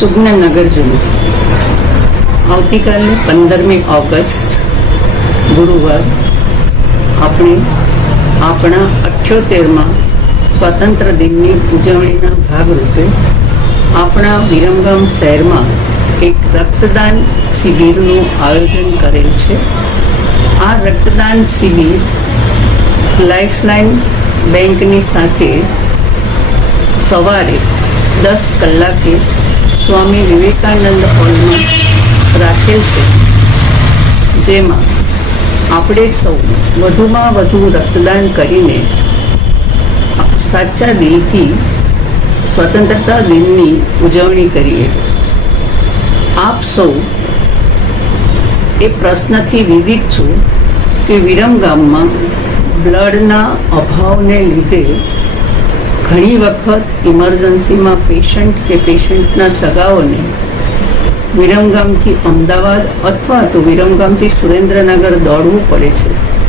સુજ્ઞ નગરજનો આવતીકાલે પંદરમી ઓગસ્ટ, ગુરુવાર, આપણે આપણા અઠ્યોતેરમાં સ્વાતંત્ર્ય દિનની ઉજવણીના ભાગરૂપે આપણા વિરમગામ શહેરમાં એક રક્તદાન શિબિરનું આયોજન કરેલ છે. આ રક્તદાન શિબિર લાઇફલાઇન બેંકની સાથે સવારે દસ કલાકે સ્વામી વિવેકાનંદ હોલમાં રાખેલ છે, જેમાં આપણે સૌ વધુમાં વધુ રક્તદાન કરીને સાચા દિલથી સ્વતંત્રતા દિનની ઉજવણી કરીએ. આપ સૌ એ પ્રશ્નથી વિદિત છું કે વિરમગામમાં બ્લડના અભાવને લીધે ઘણી વખત ઇમરજન્સીમાં પેશન્ટ કે પેશન્ટના સગાઓને વિરમગામથી અમદાવાદ અથવા તો વિરમગામથી સુરેન્દ્રનગર દોડવું પડે છે.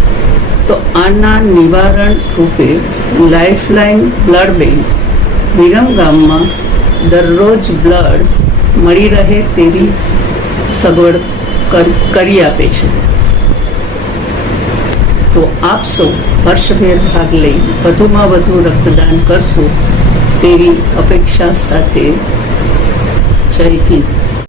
તો આના નિવારણ રૂપે લાઇફલાઇન બ્લડ બેંક વિરમગામમાં દરરોજ બ્લડ મળી રહે તેવી સગવડ કર- કરી આપે છે. તો આપ સૌ હર્ષભેર ભાગ લઈ વધુમાં વધુ રક્તદાન કરશો તેવી અપેક્ષા સાથે જય હિન્દ.